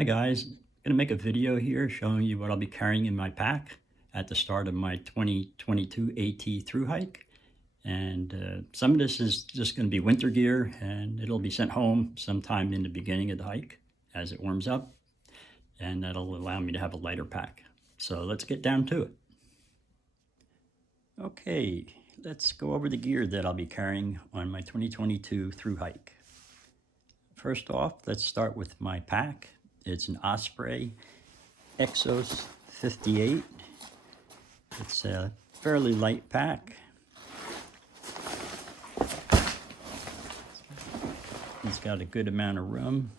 Hi guys, I'm going to make a video here showing you what I'll be carrying in my pack at the start of my 2022 AT thru hike. And some of this is just going to be winter gear, and it'll be sent home sometime in the beginning of the hike as it warms up, and that'll allow me to have a lighter pack. So let's get down to it. Okay, let's go over the gear that I'll be carrying on my 2022 thru hike. First off, let's start with my pack. It's an Osprey Exos 58. It's a fairly light pack. It's got a good amount of room.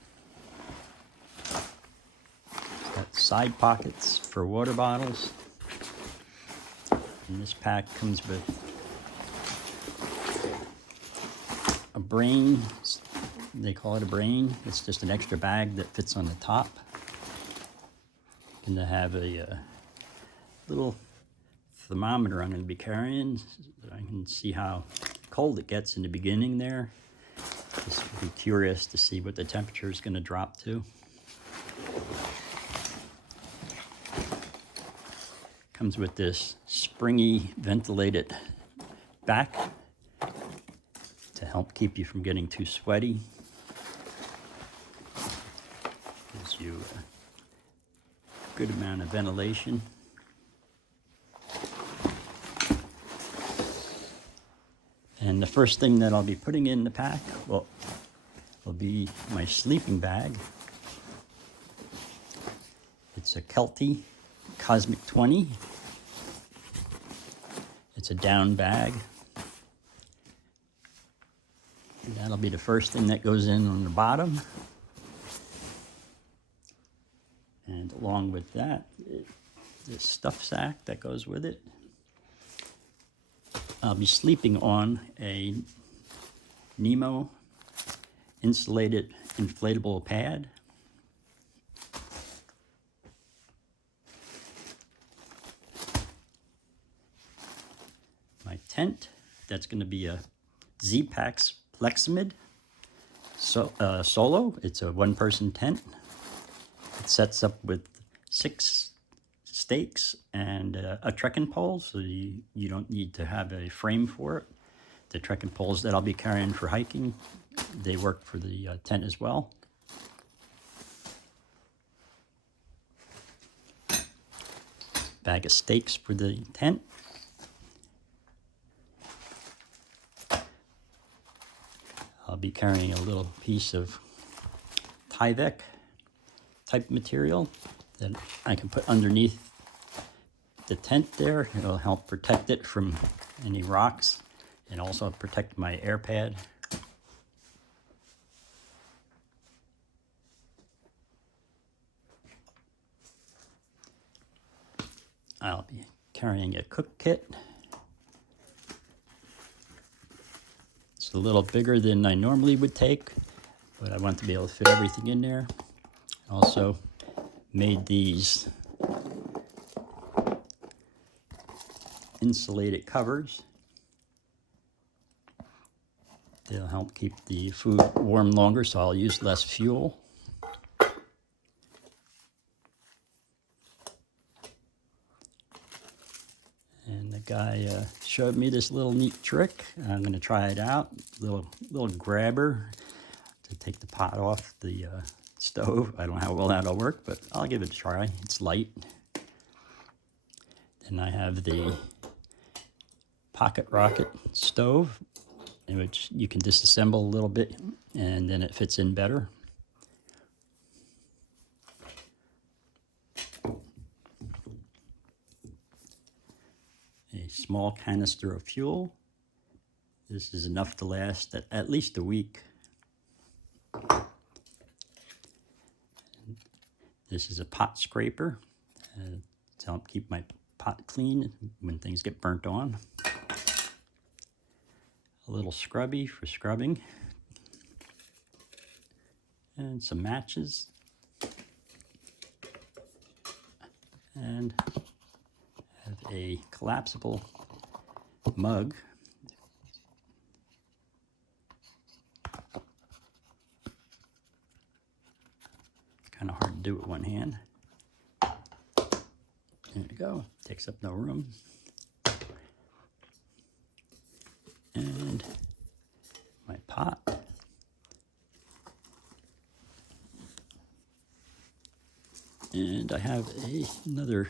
It's got side pockets for water bottles. And this pack comes with a brain. They call it a brain. It's just an extra bag that fits on the top. And to have a little thermometer I'm going to be carrying, so I can see how cold it gets in the beginning there. Just be curious to see what the temperature is going to drop to. Comes with this springy ventilated back to help keep you from getting too sweaty. Gives you a good amount of ventilation. And the first thing that I'll be putting in the pack will be my sleeping bag. It's a Kelty Cosmic 20. It's a down bag. And that'll be the first thing that goes in on the bottom. And along with that, the stuff sack that goes with it. I'll be sleeping on a Nemo insulated inflatable pad. My tent, that's going to be a Z-Pax Pleximid Solo. It's a one-person tent. It sets up with 6 stakes and a trekking pole, so you don't need to have a frame for it. The trekking poles that I'll be carrying for hiking, they work for the tent as well. Bag of stakes for the tent. I'll be carrying a little piece of Tyvek type material that I can put underneath the tent there. It'll help protect it from any rocks and also protect my air pad. I'll be carrying a cook kit. It's a little bigger than I normally would take, but I want to be able to fit everything in there. Also made these insulated covers. They'll help keep the food warm longer, so I'll use less fuel. And the guy showed me this little neat trick. I'm going to try it out. Little grabber to take the pot off the stove. I don't know how well that'll work, but I'll give it a try. It's light. Then I have the pocket rocket stove, in which you can disassemble a little bit and then it fits in better. A small canister of fuel. This is enough to last at least a week. This is a pot scraper to help keep my pot clean when things get burnt on. A little scrubby for scrubbing. And some matches. And have a collapsible mug. Kind of hard do it with one hand. There you go. Takes up no room. And my pot. And I have another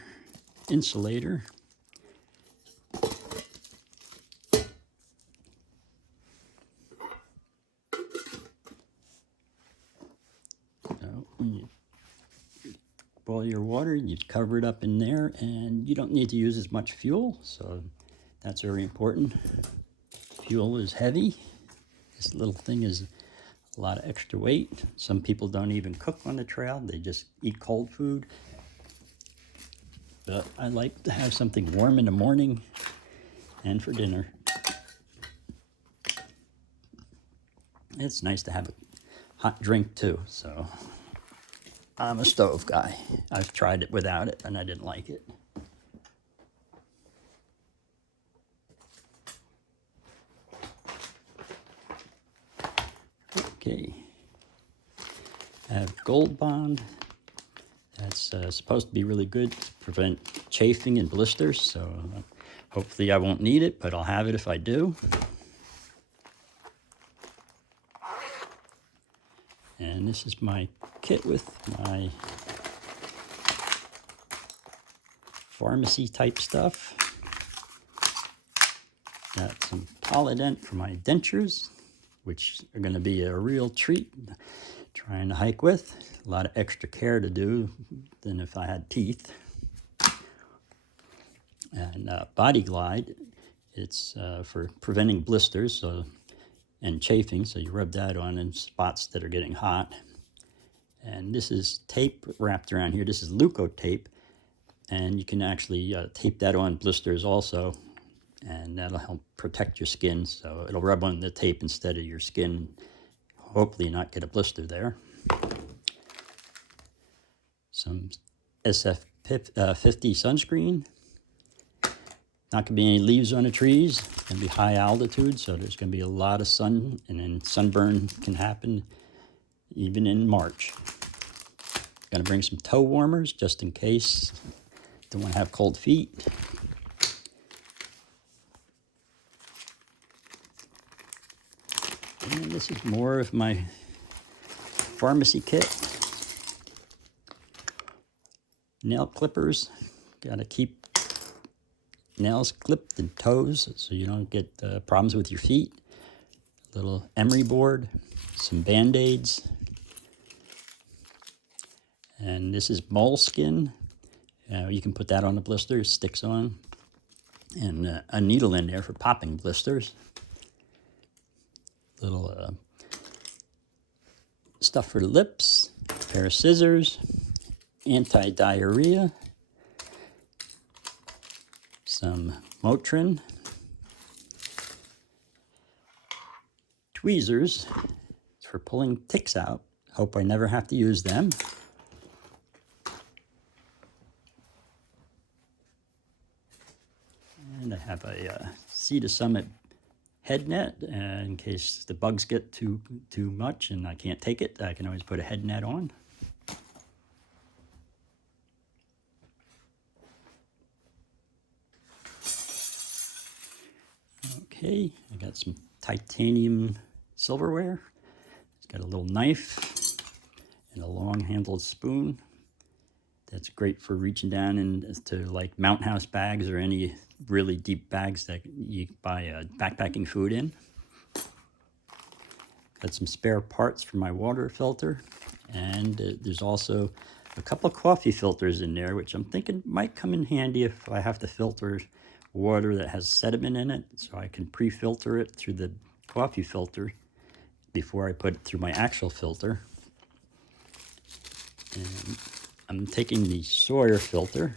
insulator. So when you boil your water, you cover it up in there, and you don't need to use as much fuel, so that's very important. Fuel is heavy. This little thing is a lot of extra weight. Some people don't even cook on the trail, they just eat cold food. But I like to have something warm in the morning and for dinner. It's nice to have a hot drink too, so I'm a stove guy. I've tried it without it and I didn't like it. Okay, I have Gold Bond. That's supposed to be really good to prevent chafing and blisters, so hopefully I won't need it, but I'll have it if I do. And this is my kit with my pharmacy type stuff. Got some Polydent for my dentures, which are going to be a real treat trying to hike with. A lot of extra care to do than if I had teeth. And Body Glide, it's for preventing blisters and chafing, so you rub that on in spots that are getting hot. And this is tape wrapped around here. This is Leuco tape, and you can actually tape that on blisters also, and that'll help protect your skin, so it'll rub on the tape instead of your skin, hopefully not get a blister there. Some SF50 sunscreen. Not going to be any leaves on the trees. It's going to be high altitude, so there's going to be a lot of sun, and then sunburn can happen even in March. Going to bring some toe warmers just in case. Don't want to have cold feet. And this is more of my pharmacy kit. Nail clippers. Got to keep nails clipped and toes so you don't get problems with your feet. A little emery board, some band-aids, and this is moleskin. You can put that on the blister, sticks on, and a needle in there for popping blisters. Little stuff for the lips, a pair of scissors, anti-diarrhea, some Motrin, tweezers for pulling ticks out. Hope I never have to use them. And I have a Sea to Summit head net in case the bugs get too much and I can't take it. I can always put a head net on. Okay, I got some titanium silverware. It's got a little knife and a long-handled spoon. That's great for reaching down into like Mountain House bags or any really deep bags that you buy backpacking food in. Got some spare parts for my water filter, and there's also a couple of coffee filters in there, which I'm thinking might come in handy if I have to filter water that has sediment in it, so I can pre-filter it through the coffee filter before I put it through my actual filter. And I'm taking the Sawyer filter,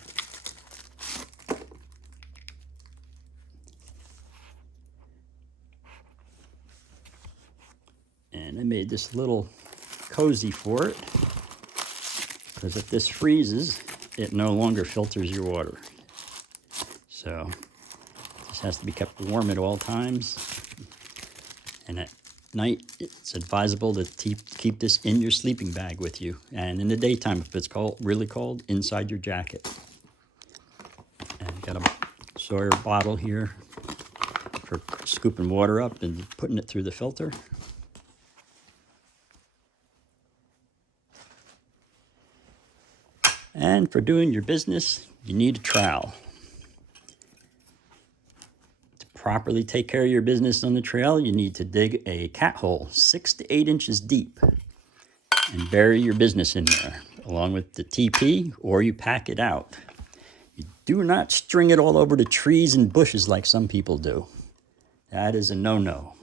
and I made this little cozy for it, because if this freezes, it no longer filters your water. So this has to be kept warm at all times, and night, it's advisable to keep this in your sleeping bag with you. And in the daytime, if it's really cold, inside your jacket. And got a Sawyer bottle here for scooping water up and putting it through the filter. And for doing your business, you need a trowel. To properly take care of your business on the trail, you need to dig a cat hole 6 to 8 inches deep and bury your business in there, along with the TP, or you pack it out. You do not string it all over the trees and bushes like some people do. That is a no-no.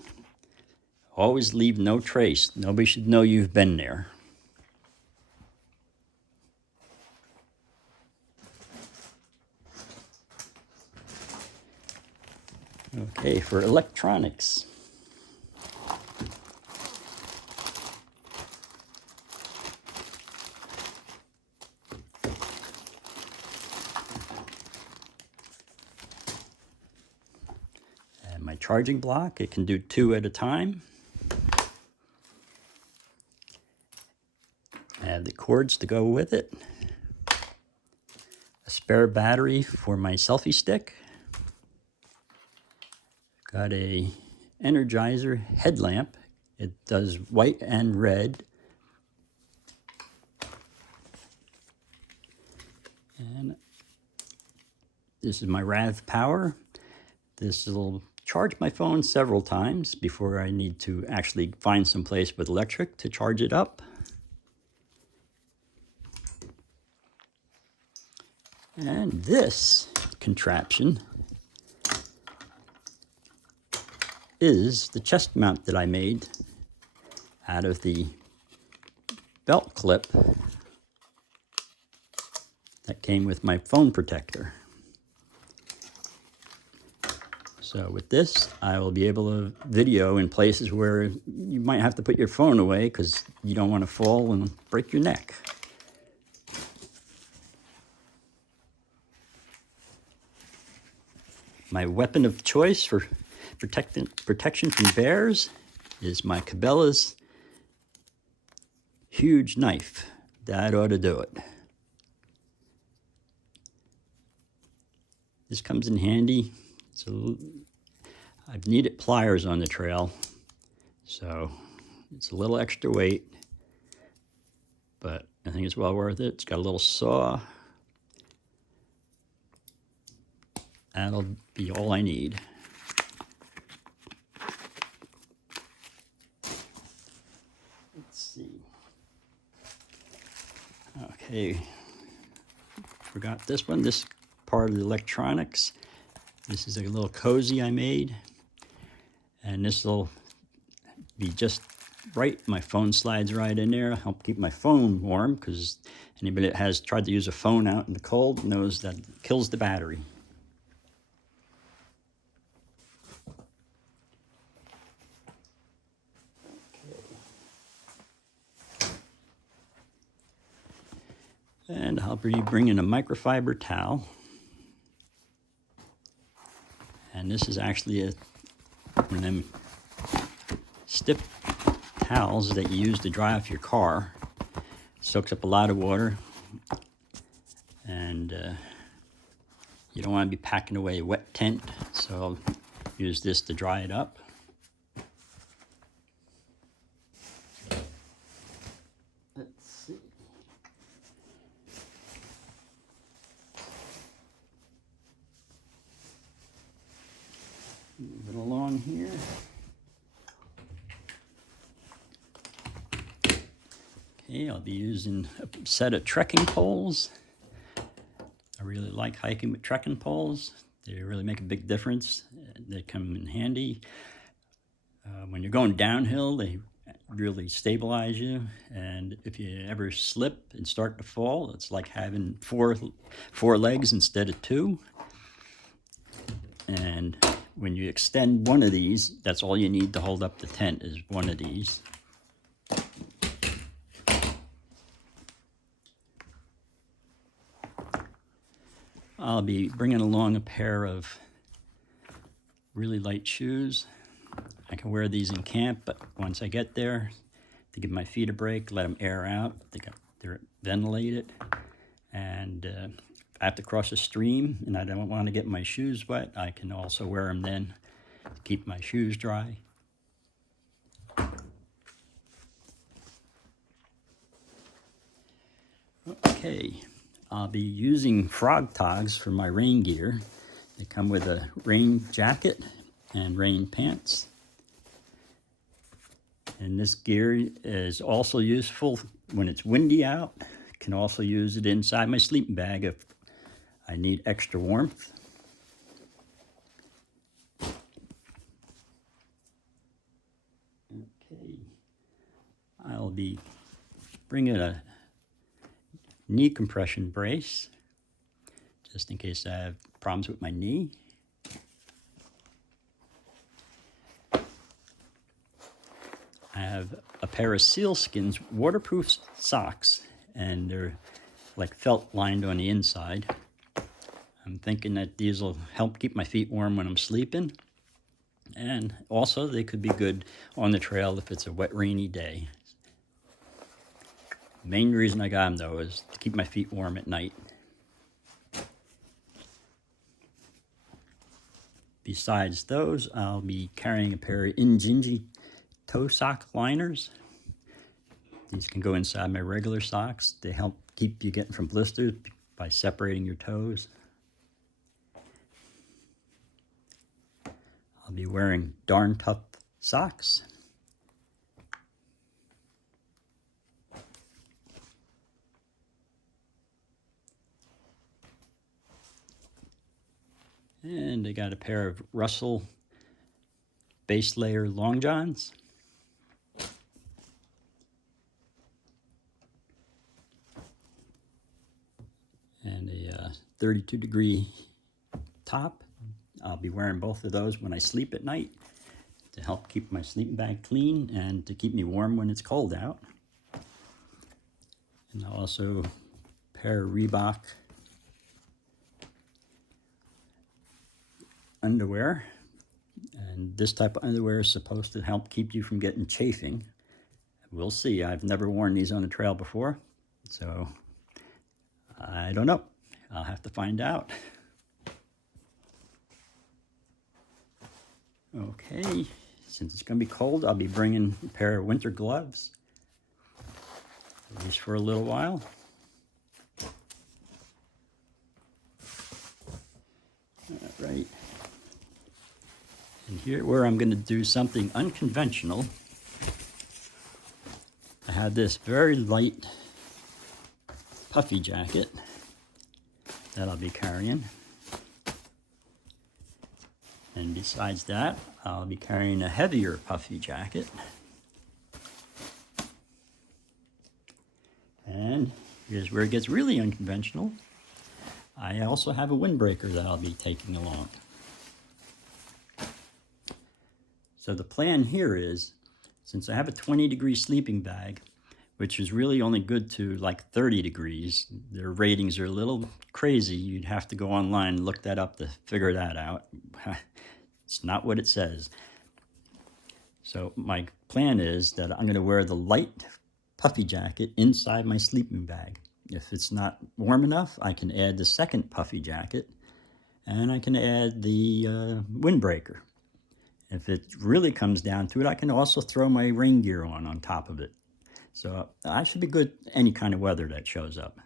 Always leave no trace. Nobody should know you've been there. Okay, for electronics. And my charging block, it can do 2 at a time. I have the cords to go with it. A spare battery for my selfie stick. Got a Energizer headlamp. It does white and red. And this is my RAV power. This will charge my phone several times before I need to actually find some place with electric to charge it up. And this contraption is the chest mount that I made out of the belt clip that came with my phone protector. So with this, I will be able to video in places where you might have to put your phone away because you don't want to fall and break your neck. My weapon of choice for protection from bears is my Cabela's huge knife. That ought to do it. This comes in handy. I've needed pliers on the trail, so it's a little extra weight, but I think it's well worth it. It's got a little saw. That'll be all I need. Let's see. Okay, forgot this one. This part of the electronics. This is a little cozy I made, and this will be just right. My phone slides right in there, help keep my phone warm, because anybody that has tried to use a phone out in the cold knows that it kills the battery. And I'll be bringing a microfiber towel. And this is actually one of them stiff towels that you use to dry off your car. It soaks up a lot of water, and you don't want to be packing away a wet tent, so I'll use this to dry it up. Let's see. Move it along here. Okay, I'll be using a set of trekking poles. I really like hiking with trekking poles. They really make a big difference. They come in handy. When you're going downhill, they really stabilize you. And if you ever slip and start to fall, it's like having four legs instead of 2. And when you extend one of these, that's all you need to hold up the tent is one of these. I'll be bringing along a pair of really light shoes. I can wear these in camp, but once I get there, to give my feet a break, let them air out. They're ventilated. And if I have to cross a stream and I don't want to get my shoes wet, I can also wear them then to keep my shoes dry. Okay, I'll be using frog togs for my rain gear. They come with a rain jacket and rain pants. And this gear is also useful when it's windy out. Can also use it inside my sleeping bag if I need extra warmth. Okay, I'll be bringing a knee compression brace just in case I have problems with my knee. I have a pair of sealskin's waterproof socks, and they're like felt lined on the inside. I'm thinking that these will help keep my feet warm when I'm sleeping, and also they could be good on the trail if it's a wet, rainy day. The main reason I got them though is to keep my feet warm at night. Besides those, I'll be carrying a pair of Injinji toe sock liners. These can go inside my regular socks. They help keep you getting from blisters by separating your toes. I'll be wearing Darn Tough socks. And I got a pair of Russell base layer long johns. And a 32-degree top. I'll be wearing both of those when I sleep at night to help keep my sleeping bag clean and to keep me warm when it's cold out. And also a pair of Reebok underwear. And this type of underwear is supposed to help keep you from getting chafing. We'll see. I've never worn these on the trail before, so I don't know. I'll have to find out. Okay, since it's going to be cold, I'll be bringing a pair of winter gloves, at least for a little while. All right. And here, where I'm going to do something unconventional, I have this very light puffy jacket that I'll be carrying. And besides that, I'll be carrying a heavier puffy jacket. And here's where it gets really unconventional. I also have a windbreaker that I'll be taking along. So the plan here is, since I have a 20-degree sleeping bag, which is really only good to like 30 degrees, their ratings are a little crazy. You'd have to go online and look that up to figure that out. It's not what it says. So my plan is that I'm going to wear the light puffy jacket inside my sleeping bag. If it's not warm enough, I can add the second puffy jacket, and I can add the windbreaker. If it really comes down to it, I can also throw my rain gear on top of it. So I should be good any kind of weather that shows up.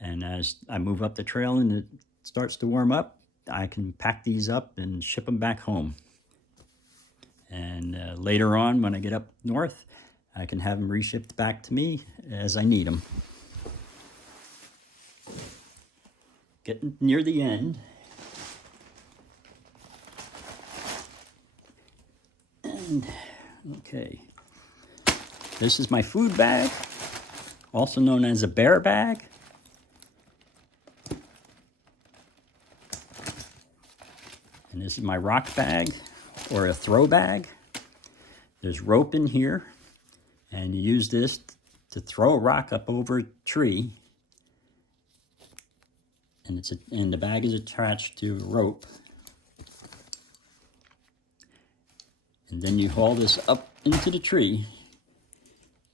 And as I move up the trail and it starts to warm up, I can pack these up and ship them back home. And later on, when I get up north, I can have them reshipped back to me as I need them. Getting near the end. And, okay. This is my food bag, also known as a bear bag. And this is my rock bag, or a throw bag. There's rope in here, and you use this to throw a rock up over a tree. And the bag is attached to a rope. And then you haul this up into the tree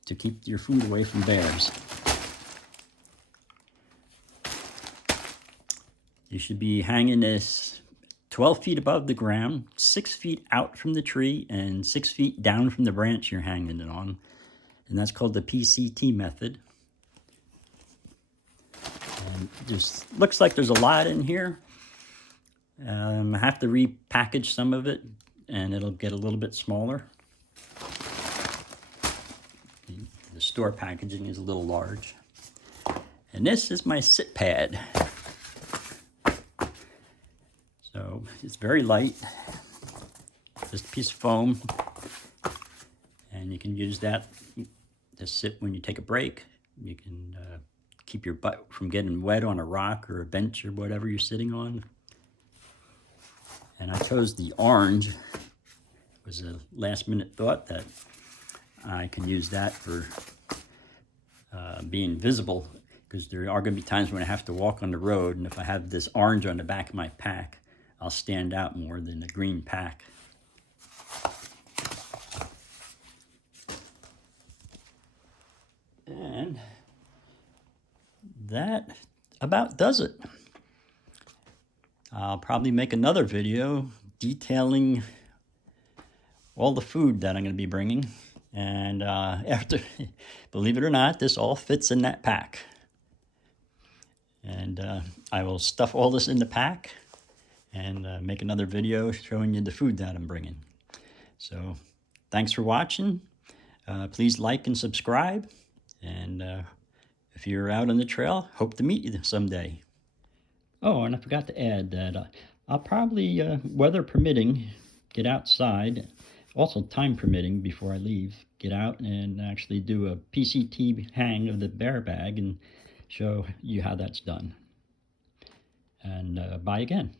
to keep your food away from bears. You should be hanging this 12 feet above the ground, 6 feet out from the tree, and 6 feet down from the branch you're hanging it on. And that's called the PCT method. And just looks like there's a lot in here. I have to repackage some of it, and it'll get a little bit smaller. The store packaging is a little large. And this is my sit pad. So it's very light, just a piece of foam. And you can use that to sit when you take a break. You can keep your butt from getting wet on a rock or a bench or whatever you're sitting on. And I chose the orange. It was a last minute thought that I can use that for being visible, because there are going to be times when I have to walk on the road, and if I have this orange on the back of my pack, I'll stand out more than the green pack. And that about does it. I'll probably make another video detailing all the food that I'm going to be bringing. And after, believe it or not, this all fits in that pack. And I will stuff all this in the pack and make another video showing you the food that I'm bringing. So thanks for watching. Please like and subscribe. And if you're out on the trail, hope to meet you someday. Oh, and I forgot to add that I'll probably, weather permitting, get outside, also time permitting before I leave, get out and actually do a PCT hang of the bear bag and show you how that's done. And bye again.